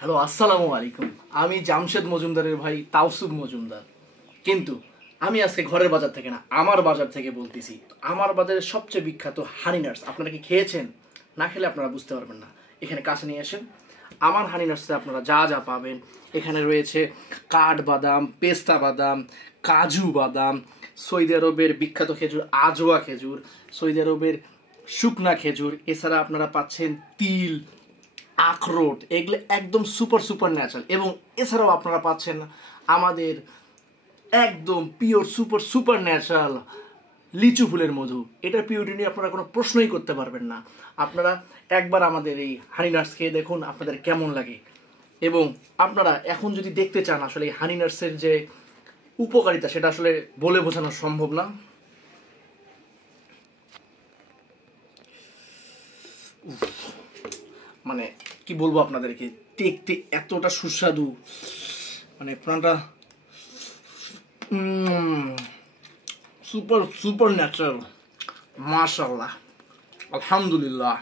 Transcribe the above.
Hello, আসসালামু আলাইকুম। আমি জামশেদ মজুমদারের ভাই তাওসুফ মজুমদার। কিন্তু আমি আজকে ঘরের বাজার থেকে না, আমার বাজার থেকে বলতেছি। আমার বাজারের সবচেয়ে বিখ্যাত হানি নাটস আপনারা কি খেয়েছেন? না খেলে আপনারা বুঝতে পারবেন না। এখানে কাছে নিয়ে আসেন। আমার হানি নাটসে আপনারা যা যা পাবেন, এখানে রয়েছে কাঠবাদাম, পেস্তা বাদাম, কাজু বাদাম, সৌদি আরবের বিখ্যাত খেজুর আজওয়া খেজুর, সৌদি আরবের শুকনা খেজুর, এছাড়া আপনারা পাচ্ছেন তিল, আখরোট, এগুলো একদম সুপার সুপার ন্যাচারাল। এবং এছাড়াও আপনারা পাচ্ছেন আমাদের একদম পিওর সুপার সুপার ন্যাচারাল লিচু ফুলের মধু। এটার পিউরিটি নিয়ে আপনারা কোনো প্রশ্নই করতে পারবেন না। আপনারা একবার আমাদের এই হানি নাটস খেয়ে দেখুন আপনাদের কেমন লাগে। এবং আপনারা এখন যদি দেখতে চান আসলে এই হানি নাটসের যে উপকারিতা, সেটা আসলে বলে বোঝানো সম্ভব না। মানে কি বলবো আপনাদেরকে, দেখতে এতটা সুস্বাদু, মানে প্রাণটা সুপার সুপার ন্যাচারাল। মাশাআল্লাহ, আলহামদুলিল্লাহ।